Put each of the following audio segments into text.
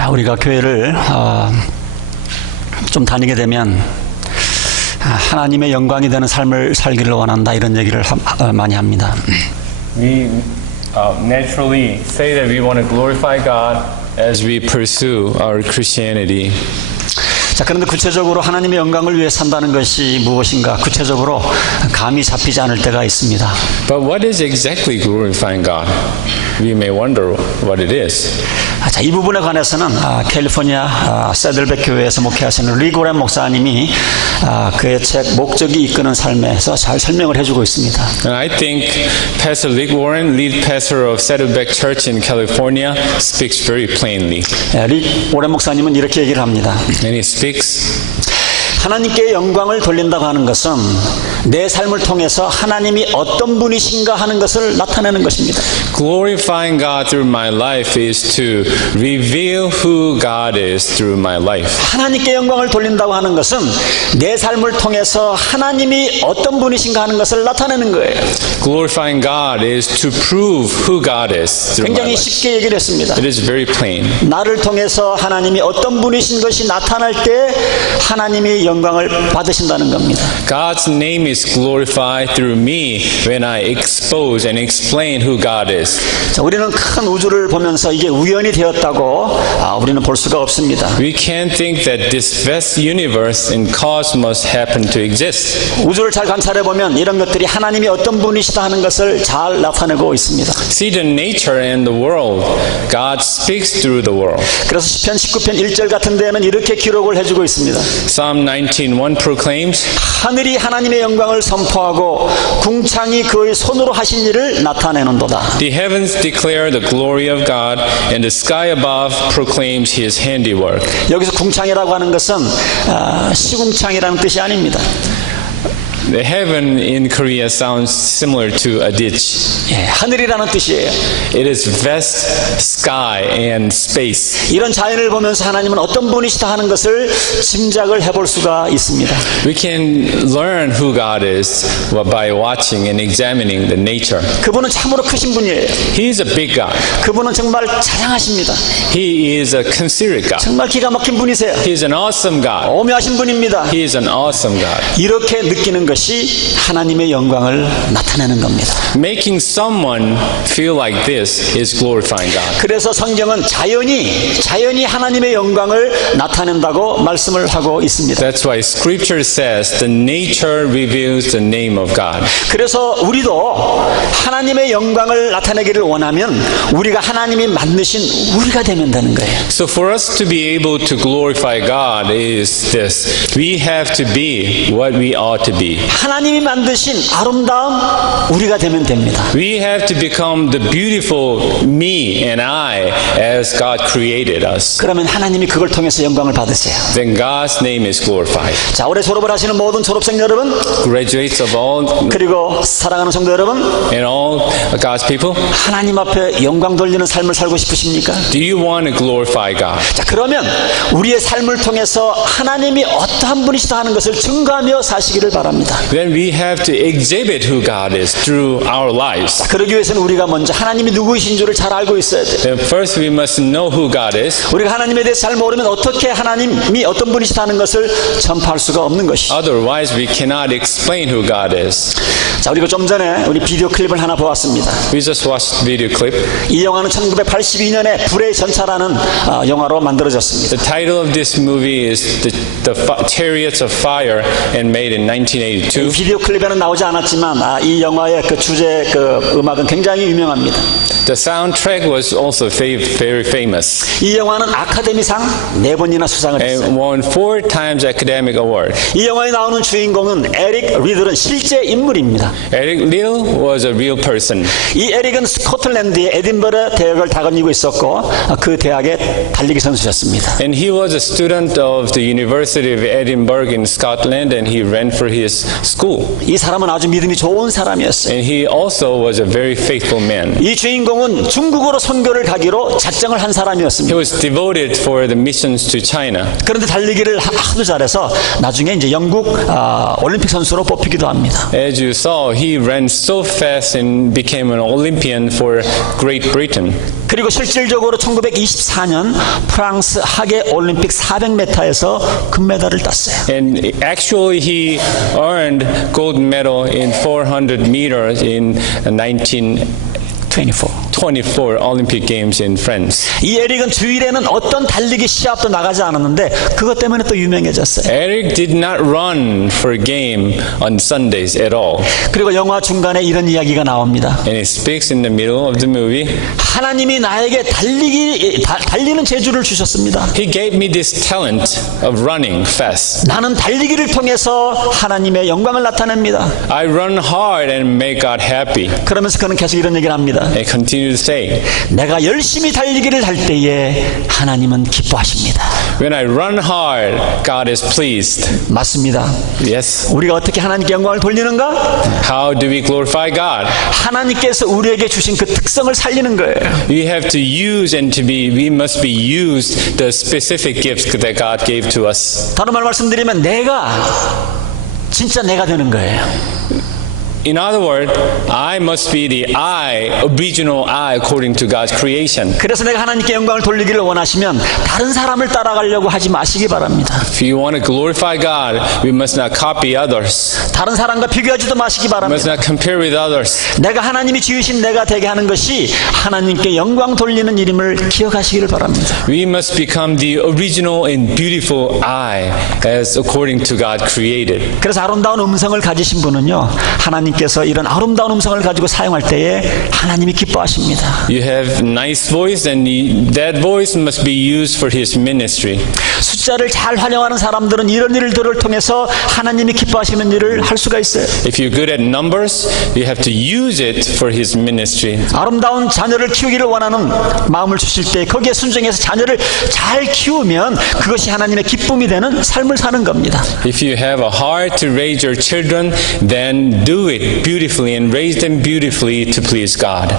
자, 우리가 교회를 좀 다니게 되면 하나님의 영광이 되는 삶을 살기를 원한다, 이런 얘기를 많이 합니다. We naturally say that we want to glorify God as we pursue our Christianity. 자, 그런데 구체적으로 하나님의 영광을 위해 산다는 것이 무엇인가, 구체적으로 감이 잡히지 않을 때가 있습니다. But what is exactly glorifying God? We may wonder what it is. 자, 이 부분에 관해서는 캘리포니아 세들백 교회에서 목회하시는 리고렌 목사님이 그의 책 목적이 이끄는 삶에서 잘 설명을 해주고 있습니다. And I think Pastor Rick Warren, lead pastor of Saddleback Church in California, speaks very plainly. 리고렌 목사님은 이렇게 얘기를 합니다. And he speaks, 하나님께 영광을 돌린다고 하는 것은 내 삶을 통해서 하나님이 어떤 분이신가 하는 것을 나타내는 것입니다. glorifying God through my life is to reveal who God is through my life. 하나님께 영광을 돌린다고 하는 것은 내 삶을 통해서 하나님이 어떤 분이신가 하는 것을 나타내는 거예요. Glorifying God is to prove who God is through my 굉장히 life. 쉽게 얘기를 했습니다. It is very plain. 나를 통해서 하나님이 어떤 분이신 것이 나타날 때 하나님이 영광을 받으신다는 겁니다. God's name is glorified through me when I expose and explain who God is. 자, 우리는 큰 우주를 보면서 이게 우연이 되었다고 우리는 볼 수가 없습니다. We can't think that this vast universe and cosmos happen to exist. 우주를 잘 관찰해 보면 이런 것들이 하나님이 어떤 분이시다 하는 것을 잘 나타내고 있습니다. See the nature and the world. God speaks through the world. 그래서 시편 19편 1절 같은 데에는 이렇게 기록을 해주고 있습니다. Psalm 19:1 proclaims, 하늘이 하나님의 영광을 선포하고 궁창이 그의 손으로 하신 일을 나타내는도다. the heavens declare the glory of God, and the sky above proclaims His handiwork. 여기서 궁창이라고 하는 것은 시궁창이라는 뜻이 아닙니다. The heaven in Korea sounds similar to a ditch. 예, 하늘이라는 뜻이에요. It is vast sky and space. 이런 자연을 보면서 하나님은 어떤 분이시다 하는 것을 짐작을 해볼 수가 있습니다. We can learn who God is by watching and examining the nature. 그분은 참으로 크신 분이에요. He is a big God. 그분은 정말 자랑하십니다. He is a considerate God. 정말 기가 막힌 분이세요. He is an awesome God. 오묘하신 분입니다. He is an awesome God. 이렇게 느끼는 것이 하나님의 영광을 나타내는 겁니다. Making someone feel like this is glorifying God. 그래서 성경은 자연이 하나님의 영광을 나타낸다고 말씀을 하고 있습니다. That's why Scripture says the nature reveals the name of God. 그래서 우리도 하나님의 영광을 나타내기를 원하면 우리가 하나님이 만드신 우리가 되면 되는 거예요. So for us to be able to glorify God is this. We have to be what we ought to be. 하나님이 만드신 아름다움 우리가 되면 됩니다. We have to become the beautiful me and I as God created us. 그러면 하나님이 그걸 통해서 영광을 받으세요. Then God's name is glorified. 자, 올해 졸업을 하시는 모든 졸업생 여러분, Graduates of all 그리고 사랑하는 성도 여러분, and all God's people, 하나님 앞에 영광 돌리는 삶을 살고 싶으십니까? do you want to glorify God? 자, 그러면 우리의 삶을 통해서 하나님이 어떠한 분이시다 하는 것을 증거하며 사시기를 바랍니다. Then we have to exhibit who God is through our lives. 그러기 위해서는 우리가 먼저 하나님이 누구이신 줄을 잘 알고 있어야 돼요. Then first we must know who God is. 우리가 하나님에 대해서 잘 모르면 어떻게 하나님이 어떤 분이시다 하는 것을 전파할 수가 없는 것이죠. Otherwise we cannot explain who God is. 자, 우리가 좀 전에 우리 비디오 클립을 하나 보았습니다. We just watched video clip. 이 영화는 1982년에 불의 전차라는 영화로 만들어졌습니다. The title of this movie is the Chariots of Fire and made in 1982. 비디오 클립에는 나오지 않았지만 이 영화의 그 주제 음악은 굉장히 유명합니다. The soundtrack was also very famous 이 영화는 아카데미상 4번이나 수상을 했어요. and won 4 times academic award. 이 영화에 나오는 주인공은 에릭 리들은 실제 인물입니다. Eric Liddell was a real person. 이 에릭은 스코틀랜드의 에딘버러 대학을 다니고 있었고 그 대학의 달리기 선수였습니다. And he was a student of the University of Edinburgh in Scotland, and he ran for his school. 이 사람은 아주 믿음이 좋은 사람이었어요. And he also was a very faithful man. 이 주인공은 중국으로 선교를 가기로 작정을 한 He 사람이었습니다. was devoted for the missions to China. 그런데 달리기를 하도 잘해서 나중에 이제 영국 올림픽 선수로 뽑히기도 합니다. As you saw, he ran so fast and became an Olympian for Great Britain. 그리고 실질적으로 1924년 프랑스 하계 올림픽 400m에서 금메달을 땄어요. And actually, he earned gold medal in 400 meters in 1924 Olympic Games in France. 이 에릭은 주일에는 어떤 달리기 시합도 나가지 않았는데 그것 때문에 또 유명해졌어요. Eric did not run for game on Sundays at all. 그리고 영화 중간에 이런 이야기가 나옵니다. And he speaks in the middle of the movie. 하나님이 나에게 달리는 재주를 주셨습니다. He gave me this talent of running fast. 나는 달리기를 통해서 하나님의 영광을 나타냅니다. I run hard and make God happy. 그러면서 그는 계속 이런 얘기를 합니다. And continue to say, 내가 열심히 달리기를 할 때에 하나님은 기뻐하십니다. when I run hard, God is pleased. 맞습니다. Yes. 우리가 어떻게 하나님께 영광을 돌리는가? How do we glorify God? 하나님께서 우리에게 주신 그 특성을 살리는 거예요. We have to use we must be used the specific gifts that God gave to us. 다른 말 말씀드리면 진짜 내가 되는 거예요. In other words, I must be the I, original I, according to God's creation. 그래서 내가 하나님께 영광을 돌리기를 원하시면 다른 사람을 따라가려고 하지 마시기 바랍니다. If you want to glorify God, we must not copy others. 다른 사람과 비교하지도 마시기 We must 바랍니다. not compare with others. 내가 하나님이 지으신 내가 되게 하는 것이 하나님께 영광 돌리는 일임을 기억하시기를 바랍니다. We must become the original and beautiful I, as according to God created. 그래서 아름다운 음성을 가지신 분은요, 하나님께서 이런 아름다운 음성을 가지고 사용할 때에 하나님이 기뻐하십니다. You have nice voice, and that voice must be used for His ministry. 숫자를 잘 활용하는 사람들은 이런 일들을 통해서 하나님이 기뻐하시는 일을 할 수가 있어요. If you're good at numbers, you have to use it for His ministry. 아름다운 자녀를 키우기를 원하는 마음을 주실 때 거기에 순종해서 자녀를 잘 키우면 그것이 하나님의 기쁨이 되는 삶을 사는 겁니다. If you have a heart to raise your children, then do it beautifully and raise them beautifully to please God.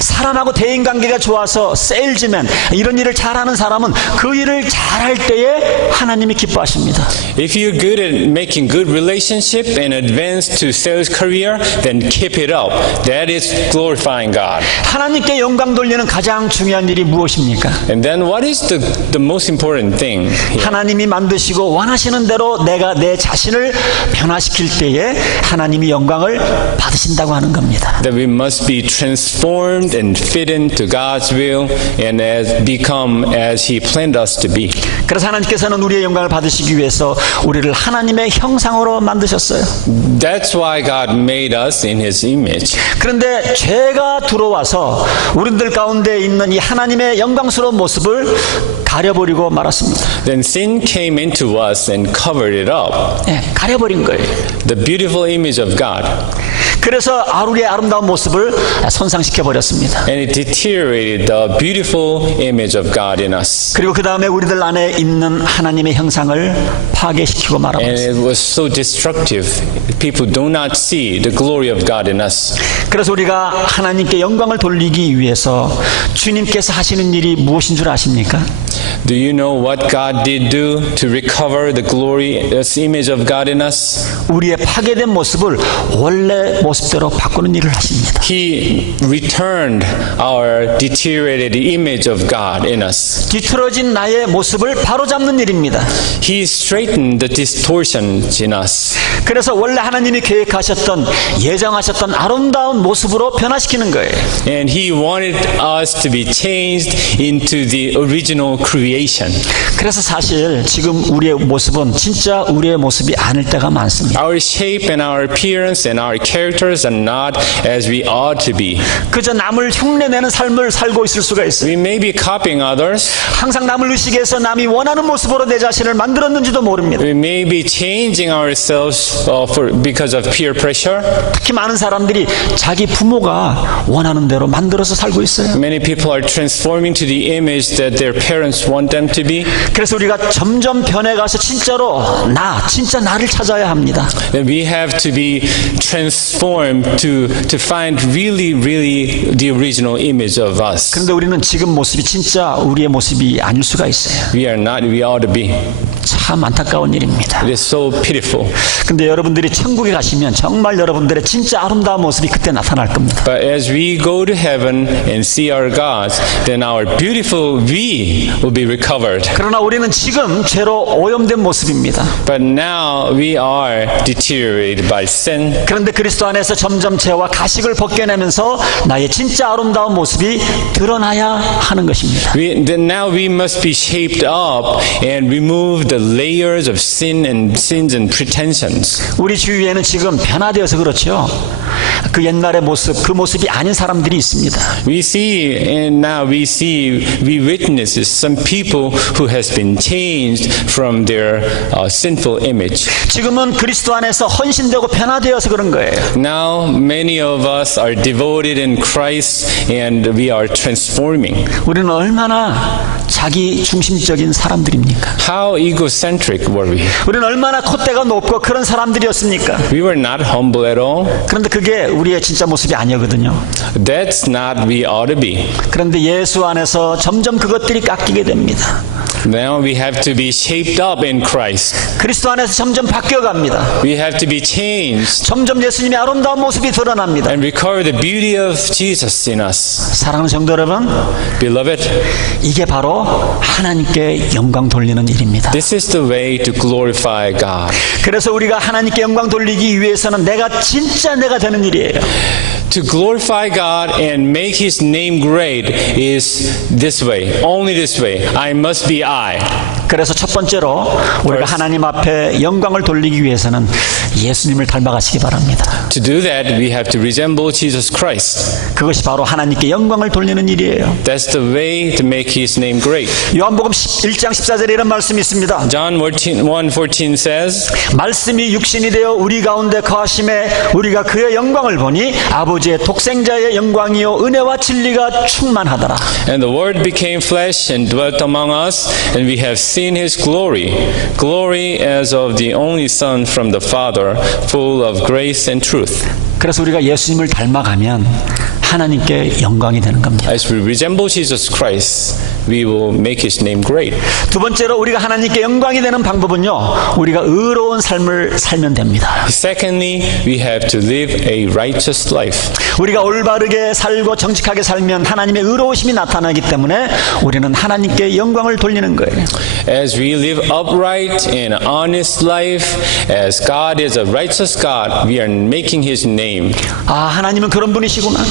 사람하고 대인관계가 좋아서 세일즈맨 이런 일을 잘하는 사람은 그 일을 잘할 때에 하나님이 기뻐하십니다. If you're good at making good relationship and advance to sales career, then keep it up. That is glorifying God. 하나님께 영광 돌리는 가장 중요한 일이 무엇입니까? And then what is the most important thing? 하나님이 만드시고 원하시는 대로 내가 내 자신을 변화시킬 때에 하나님이 영광을 받으신다고 하는 겁니다. That we must be transformed and fit into God's will and become as He planned us to be. 그래서 하나님께서는 우리의 영광을 받으시기 위해서 우리를 하나님의 형상으로 만드셨어요. That's why God made us in His image. 그런데 죄가 들어와서 우리들 가운데 있는 이 하나님의 영광스러운 모습을 가려버리고 말았습니다. Then sin came into us and covered it up. 네, 가려버린 거예요. The beautiful image of God. 그래서 우리의 아름다운 모습을 손상시켜 버렸습니다. And it deteriorated the beautiful image of God in us. 그리고 그 다음에 우리들 안에 있는 하나님의 형상을 파괴시키고 And 말아버렸어요. it was so destructive. People do not see the glory of God in us. 그래서 우리가 하나님께 영광을 돌리기 위해서 주님께서 하시는 일이 무엇인 줄 아십니까? Do you know what God did do to recover the glorious image of God in us? 우리의 파괴된 모습을 원래 모습대로 바꾸는 일을 하십니다. He returned our deteriorated image of God in us. 뒤틀어진 나의 모습을 바로잡는 일입니다. He straightened the distortions in us. 그래서 원래 하나님이 계획하셨던 예정하셨던 아름다운 모습으로 변화시키는 거예요. And He wanted us to be changed into the original creation. 그래서 사실 지금 우리의 모습은 진짜 우리의 모습이 아닐 때가 많습니다. Our shape and our appearance and our characters are not as we ought to be. 그저 남을 흉내내는 삶을 살고 있을 수가 있어요. We may be copying others. 항상 남을 의식해서 남이 원하는 모습으로 내 자신을 만들었는지도 모릅니다. We may be changing ourselves because of peer pressure. 특히 많은 사람들이 자기 부모가 원하는 대로 만들어서 살고 있어요. Many people are transforming to the image that their parents want them to be. 그래서 우리가 점점 변해가서 진짜로 진짜 나를 찾아야 합니다. Then we have to be transformed to find really the original image of us. 그런데 우리는 지금 모습이 진짜 우리의 모습이 아닐 수가 있어요. We are not, we ought to be. 참 안타까운 일입니다. It is so pitiful. 근데 여러분들이 천국에 가시면 정말 여러분들의 진짜 아름다운 모습이 그때 나타날 겁니다. But as we go to heaven and see our gods, then our beautiful we will be recovered. 그러나 우리는 지금 죄로 오염된 모습입니다. But now we are deteriorated by sin. 그런데 그리스도 안에서 점점 죄와 가식을 벗겨내면서 나의 진짜 아름다운 모습이 드러나야 하는 것입니다. Then now we must be shaped up and remove the layers of sins and pretensions. 우리 주위에는 지금 변화되어서 그렇죠. 그 옛날의 모습, 그 모습이 아닌 사람들이 있습니다. We see, and now we witness some people who has been changed from their sinful image. 지금은 그리스도 안에서 헌신되고 변화되어서 그런 거예요. Now many of us are devoted in Christ and we are transforming. 우리는 얼마나 자기 중심적인 사람들입니까? How egocentric were we? 우리는 얼마나 콧대가 높고 그런 사람들이었습니까? We were not humble at all. 그런데 그게 우리의 진짜 모습이 아니거든요. That's not we ought to be. 그런데 예수 안에서 점점 그것들이 깎이게 됩니다. Now we have to be shaped up in Christ. 그리스도 안에서 점점 바뀌어갑니다. We have to be changed 점점 예수님의 아름다운 모습이 드러납니다. and recover the beauty of Jesus in us. 사랑하는 성도 여러분, Beloved, 이게 바로 하나님께 영광 돌리는 일입니다. this is the way to glorify God. 그래서 우리가 하나님께 영광 돌리기 위해서는 진짜 내가 되는 일이에요. To glorify God and make His name great is this way, only this way. I must be I. 그래서 첫 번째로 우리가 하나님 앞에 영광을 돌리기 위해서는 예수님을 닮아가시기 바랍니다. To do that, we have to resemble Jesus Christ. 그것이 바로 하나님께 영광을 돌리는 일이에요. That's the way to make His name great. 요한복음 1장 14절에 이런 말씀이 있습니다. John 1:14 says, 말씀이 육신이 되어 우리 가운데 거하심에 우리가 그의 영광을 보니 아버지의 독생자의 영광이요 은혜와 진리가 충만하더라. And the Word became flesh and dwelt among us, and we have seen His glory, glory as of the only Son from the Father, full of grace and truth. 그래서 우리가 예수님을 닮아가면 하나님께 영광이 되는 겁니다. As we resemble Jesus Christ, we will make His name great. 두 번째로 우리가 하나님께 영광이 되는 방법은요, 우리가 의로운 삶을 살면 됩니다. Secondly, we have to live a righteous life. 우리가 올바르게 살고 정직하게 살면 하나님의 의로우심이 나타나기 때문에 우리는 하나님께 영광을 돌리는 거예요. As we live upright and honest life, as God is a righteous God, we are making His name. 하나님은 그런 분이시구나.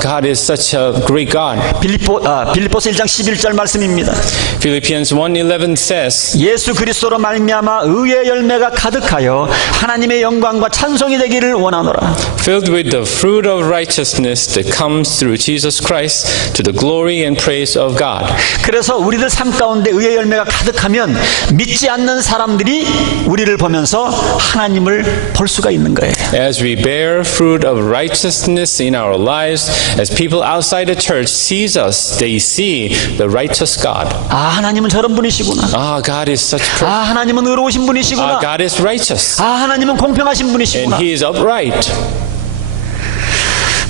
God is such a great God. 빌립보서 1장 11절 말씀입니다. Philippians 1:11 says, 예수 그리스도로 말미암아 의의 열매가 가득하여 하나님의 영광과 찬송이 되기를 원하노라. filled with the fruit of righteousness that comes through Jesus Christ to the glory and praise of God. 그래서 우리들 삶 가운데 의의 열매가 가득하면 믿지 않는 사람들이 우리를 보면서 하나님을 볼 수가 있는 거예요. As we bear fruit of righteousness in our lives, as people outside the church sees us, they see the righteous God. 하나님은 저런 분이시구나. God is such perfect. 하나님은 의로우신 분이시구나. God is righteous. 하나님은 공평하신 And 분이시구나. He is upright.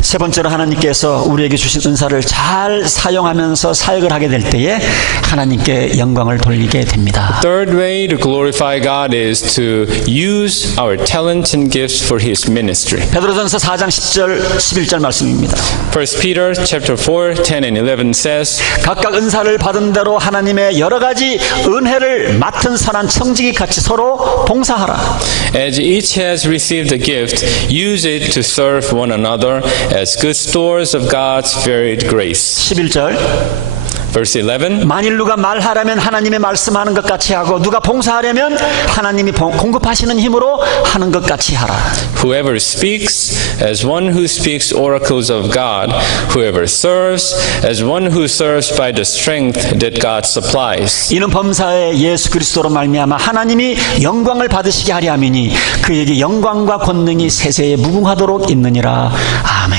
세 번째로 하나님께서 우리에게 주신 은사를 잘 사용하면서 사역을 하게 될 때에 하나님께 영광을 돌리게 됩니다. Third way to glorify God is to use our talents and gifts for His ministry. 베드로전서 4장 10절 11절 말씀입니다. 1 Peter chapter 4, 10 and 11 says, 각각 은사를 받은 대로 하나님의 여러 가지 은혜를 맡은 선한 청지기 같이 서로 봉사하라. As each has received a gift, use it to serve one another as good stores of God's varied grace. 11절 Verse 11, 만일 누가 말하려면 하나님의 말씀하는 것 같이 하고 누가 봉사하려면 하나님이 공급하시는 힘으로 하는 것 같이 하라. whoever speaks as one who speaks oracles of God, whoever serves as one who serves by the strength that God supplies. 이는 범사에 예수 그리스도로 말미암아 하나님이 영광을 받으시게 하려 함이니 그에게 영광과 권능이 세세에 무궁하도록 있느니라. 아멘.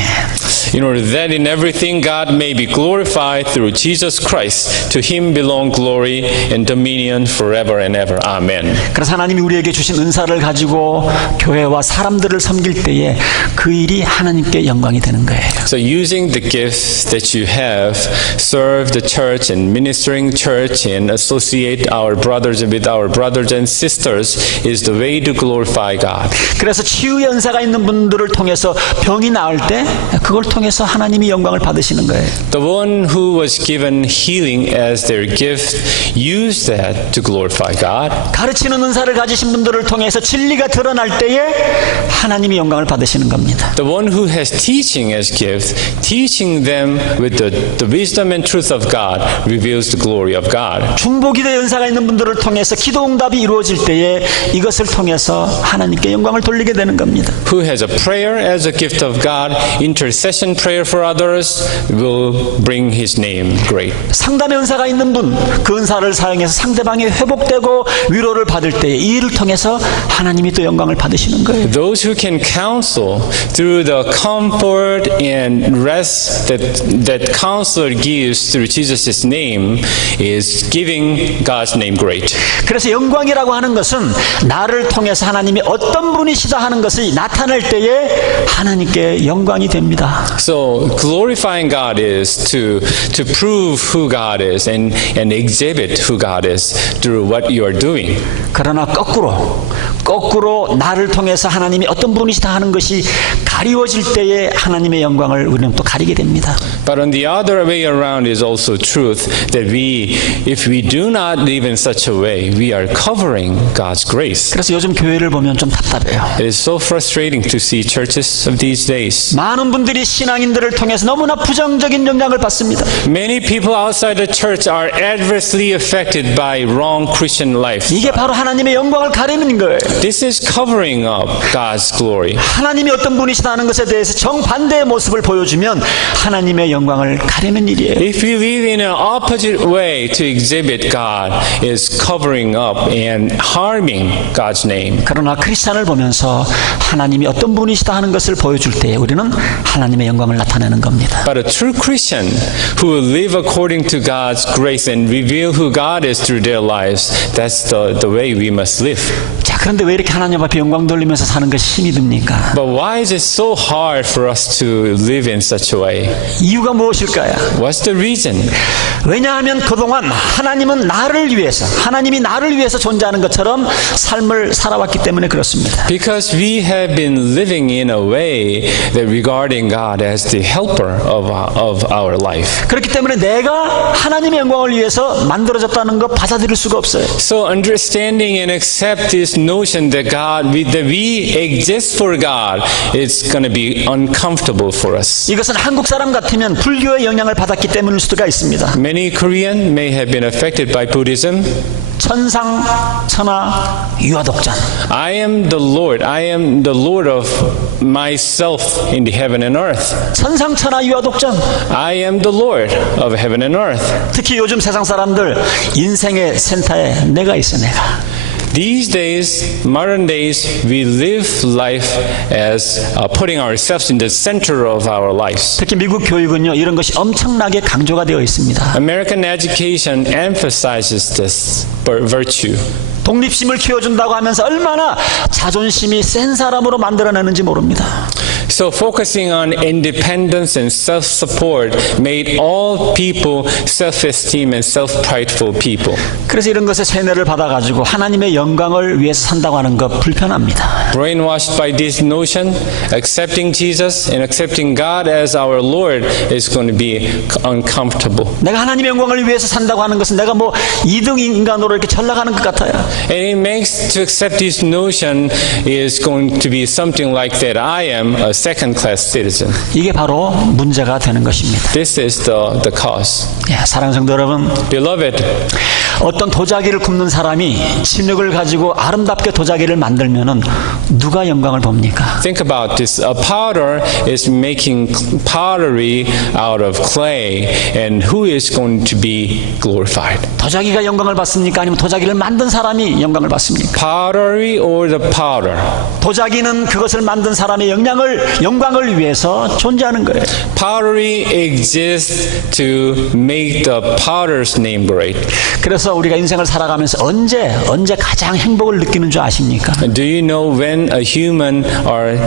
in order that in everything God may be glorified through Jesus Christ. To him belong glory and dominion forever and ever. Amen. 그래서 하나님이 우리에게 주신 은사를 가지고 교회와 사람들을 섬길 때에 그 일이 하나님께 영광이 되는 거예요. So using the gifts that you have, serve the church and ministering church and associate our brothers with our brothers and sisters is the way to glorify God. 그래서 치유의 은사가 있는 분들을 통해서 병이 나을 때 그걸 통해서 하나님이 영광을 받으시는 거예요. The one who was given healing as their gift used that to glorify God. 가르치는 은사를 가지신 분들을 통해서 진리가 드러날 때에 하나님이 영광을 받으시는 겁니다. The one who has teaching as gift, teaching them with the wisdom and truth of God reveals the glory of God. 중보기도의 은사가 있는 분들을 통해서 기도 응답이 이루어질 때에 이것을 통해서 하나님께 영광을 돌리게 되는 겁니다. Who has a prayer as a gift of God, intercession prayer for others will bring his name great. 상담의 은사가 있는 분, 그 은사를 사용해서 상대방이 회복되고 위로를 받을 때에 이 일을 통해서 하나님이 또 영광을 받으시는 거예요. Those who can counsel through the comfort and rest that counselor gives through Jesus' name is giving God's name great. 그래서 영광이라고 하는 것은 나를 통해서 하나님이 어떤 분이시다 하는 것이 나타날 때에 하나님께 영광이 됩니다. So glorifying God is to prove who God is and exhibit who God is through what you are doing. 그러나 거꾸로 나를 통해서 하나님이 어떤 분이시다 하는 것이 가리워질 때에 하나님의 영광을 우리는 또 가리게 됩니다. But on the other way around is also truth that if we do not live in such a way, we are covering God's grace. 그래서 요즘 교회를 보면 좀 답답해요. It is so frustrating to see churches of these days. 많은 분들이 신앙인들을 통해서 너무나 부정적인 영향을 받습니다. Many people outside the church are adversely affected by wrong Christian life. 이게 바로 하나님의 영광을 가리는 거예요. This is covering up God's glory. 하나님이 어떤 분이시다 하는 것에 대해서 정반대의 모습을 보여주면 하나님의 영광을 가리는 일이에요. If we live in an opposite way to exhibit God, is covering up and harming God's name. 그러나 크리스찬을 보면서 하나님이 어떤 분이시다 하는 것을 보여줄 때 우리는 하나님의 영광을 나타내는 겁니다. But a true Christian who will live according to God's grace and reveal who God is through their lives, that's the way we must live. 자, 그런데 왜 이렇게 하나님 앞에 영광 돌리면서 사는 것이 힘이 듭니까? But why is it so hard for us to live in such a way? 이유가 무엇일까요? What's the reason? 왜냐하면 그동안 하나님이 나를 위해서 존재하는 것처럼 삶을 살아왔기 때문에 그렇습니다. Because we have been living in a way that regarding God as the helper of our life. 그렇기 때문에 내가 하나님의 영광을 위해서 만들어졌다는 거 받아들일 수가 없어요. So understanding and accept this notion that we exist for God is going to be uncomfortable for us. 이것은 한국 사람 같으면 불교의 영향을 받았기 때문일 수가 있습니다. Many Korean may have been affected by Buddhism. 천상, 천하, 유아독전. I am the Lord of myself in the heaven and earth. 천상, 천하, 유아독전. I am the Lord of heaven and earth. 특히 요즘 세상 사람들 인생의 센터에 내가 있어 내가. These days, modern days, we live life as putting ourselves in the center of our lives. 특히 미국 교육은요 이런 것이 엄청나게 강조가 되어 있습니다. American education emphasizes this virtue. 독립심을 키워준다고 하면서 얼마나 자존심이 센 사람으로 만들어내는지 모릅니다. So focusing on independence and self-support made all people self-esteem and self-prideful people. 그래서 이런 것에 세뇌를 받아가지고 하나님의 영광을 위해서 산다고 하는 것 불편합니다. Brainwashed by this notion, accepting Jesus and accepting God as our Lord is going to be uncomfortable. 내가 하나님의 영광을 위해서 산다고 하는 것은 내가 뭐 2등 인간으로 이렇게 전락하는 것 같아요. And it makes to accept this notion is going to be something like that I am a second-class citizen. 이게 바로 문제가 되는 것입니다. This is the cause. 사랑하는 성도 여러분, Beloved, 어떤 도자기를 굽는 사람이 진흙을 가지고 아름답게 도자기를 만들면은 누가 영광을 봅니까? Think about this. A potter is making pottery out of clay, and who is going to be glorified? 도자기가 영광을 받습니까? 아니면 도자기를 만든 사람이 영광을 받습니까? Pottery or the potter? 도자기는 그것을 만든 사람의 영광을 위해서 존재하는 거예요. Pottery exists to make the potter's name great. 그래서 우리가 인생을 살아가면서 언제 가장 행복을 느끼는 줄 아십니까? Do you know when a human are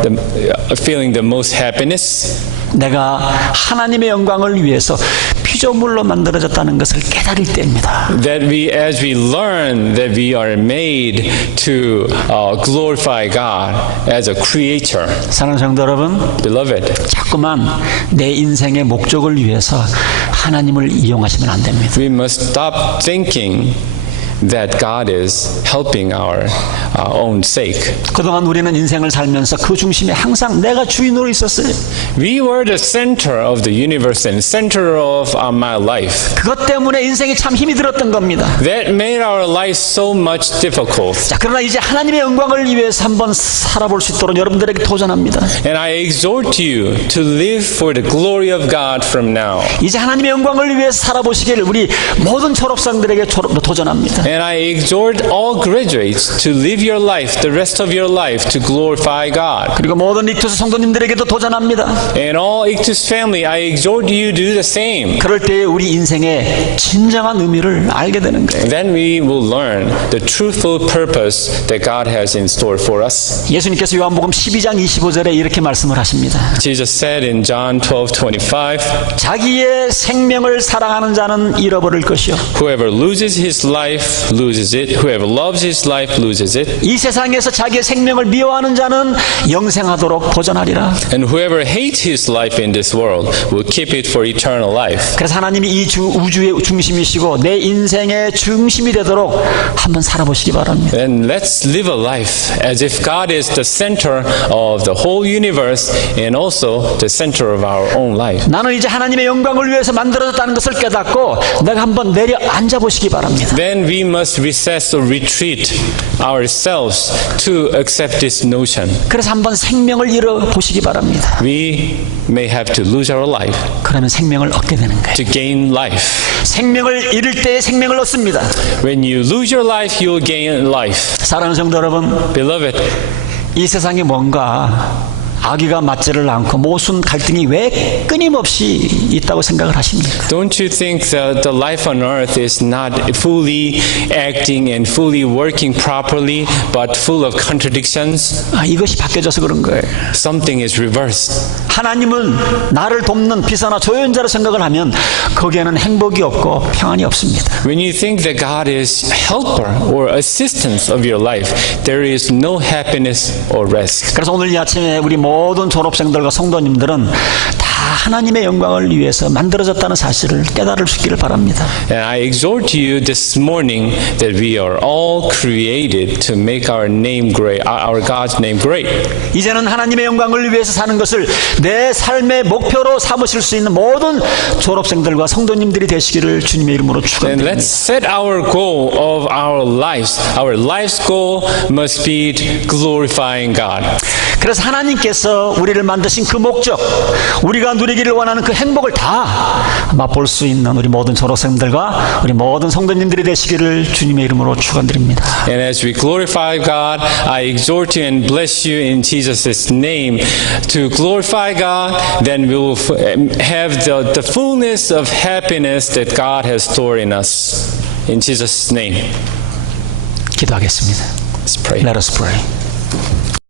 feeling the most happiness? 내가 하나님의 영광을 위해서 피조물로 만들어졌다는 것을 깨달을 때입니다. That as we learn that we are made to glorify God as a creator. 사랑하는 성도 여러분, Beloved, 자꾸만 내 인생의 목적을 위해서 하나님을 이용하시면 안 됩니다. we must stop thinking that God is helping our own sake. 그동안 우리는 인생을 살면서 그 중심에 항상 내가 주인으로 있었어요. We were the center of the universe and center of my life. 그것 때문에 인생이 참 힘이 들었던 겁니다. That made our life so much difficult. 자, 그러나 이제 하나님의 영광을 위해서 한번 살아볼 수 있도록 여러분들에게 도전합니다. And I exhort you to live for the glory of God from now. 이제 하나님의 영광을 위해서 살아보시기를 우리 모든 졸업생들에게 도전합니다. And I exhort all graduates to live your life, the rest of your life, to glorify God. 그리고 모든 릭투스 성도님들에게도 도전합니다. And all Ictus family, I exhort you to do the same. 그럴 때 우리 인생의 진정한 의미를 알게 되는 거예요. Then we will learn the truthful purpose that God has in store for us. 예수님께서 요한복음 12장 25절에 이렇게 말씀을 하십니다. Jesus said in John 12:25, 자기의 생명을 사랑하는 자는 잃어버릴 것이요. whoever loses his life loses it. Whoever loves his life loses it. 이 세상에서 자기의 생명을 미워하는 자는 영생하도록 보존하리라. And whoever hates his life in this world will keep it for eternal life. 그래서 하나님이 이 우주의 중심이시고 내 인생의 중심이 되도록 한번 살아보시기 바랍니다. Then let's live a life as if God is the center of the whole universe and also the center of our own life. 나는 이제 하나님의 영광을 위해서 만들어졌다는 것을 깨닫고 내가 한번 내려 앉아보시기 바랍니다. Then we must recess or retreat ourselves to accept this notion. 그래서 한번 생명을 잃어보시기 바랍니다. We may have to lose our life 그러면 생명을 얻게 되는 거예요. to gain life. 생명을 잃을 때 생명을 얻습니다. When you lose your life, you will gain life. 사랑하는 성도 여러분, Beloved, 이 세상에 뭔가 악의가 맞지를 않고 모순 갈등이 왜 끊임없이 있다고 생각을 하십니까? don't you think that the life on earth is not fully acting and fully working properly, but full of contradictions? 이것이 바뀌어져서 그런 거예요. Something is reversed. 하나님은 나를 돕는 비서나 조연자로 생각을 하면 거기에는 행복이 없고 평안이 없습니다. When you think that God is helper or assistance of your life, there is no happiness or rest. 그래서 오늘 이 아침에 우리 모든 졸업생들과 성도님들은 다 하나님의 영광을 위해서 만들어졌다는 사실을 깨달을 수 있기를 바랍니다. And I exhort you this morning that we are all created to make our name great, our God's name great. 이제는 하나님의 영광을 위해서 사는 것을 내 삶의 목표로 삼으실 수 있는 모든 졸업생들과 성도님들이 되시기를 주님의 이름으로 And 축원드립니다. let's set our goal of our lives. Our life's goal must be glorifying God. 그래서 하나님께서 우리를 만드신 그 목적, 우리가 누리기를 원하는 그 행복을 다 맛볼 수 있는 우리 모든 졸업생들과 우리 모든 성도님들이 되시기를 주님의 이름으로 축원드립니다. And as we glorify God, I exhort you and bless you in Jesus' name to glorify God. Then we will have the fullness of happiness that God has stored in us. In Jesus' name, 기도하겠습니다. let's pray. Let us pray.